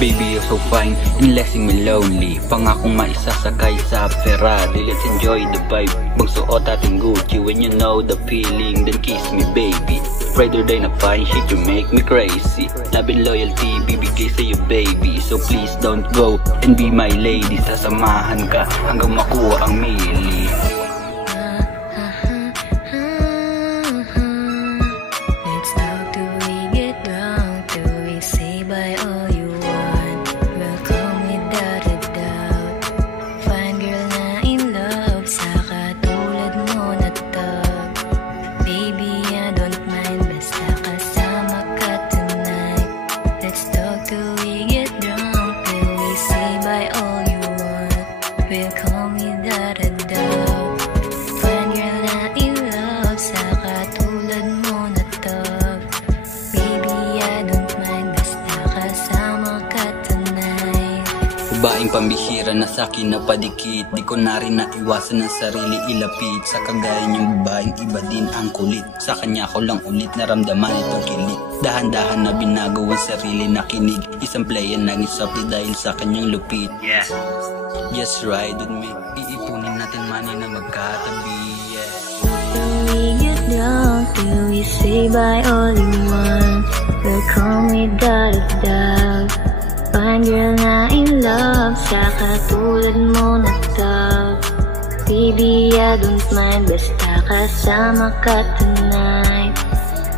Baby, you're so fine and lessing me lonely. Pangakong maisasakay sa Ferrari. Let's enjoy the vibe. Magsuot ating Gucci. When you know the feeling, then kiss me baby. Ride or die na fine shit, you make me crazy. Love and loyalty, bibigay sa'yo baby. So please don't go and be my lady. Sasamahan ka hanggang makuha ang mili. We'll call me da-da-da. Fine girl na in love sa katulad mo na tag. Baby, I don't mind basta kasama ka tonight. Babaeng pambihira na sa'kin napadikit. Di ko na rin naiwasan ng sarili ilapit. Sa kagaya niyang babaeng iba din ang kulit. Sa kanya ko lang ulit naramdaman itong kilit. Dahan-dahan na binago ang sarili na kinig. Isang player naging softy dahil sa kanyang lupit. Yeah. Just ride with me. Iipunin natin money na magkatabi. Yeah. Till we get drunk, till we say bye all in one. We'll call me da-da-da. Fine girl na in love sa katulad mo na tag. Baby, I don't mind basta kasama ka tonight.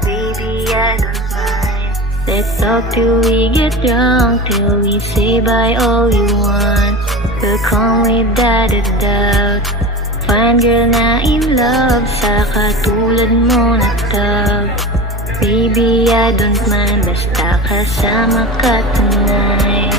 Baby, I don't mind. Let's talk till we get drunk, till we say bye all you want. We'll call me da-da-da. Fine girl na in love sa katulad mo na tag. Baby, I don't mind basta kasama ka tonight.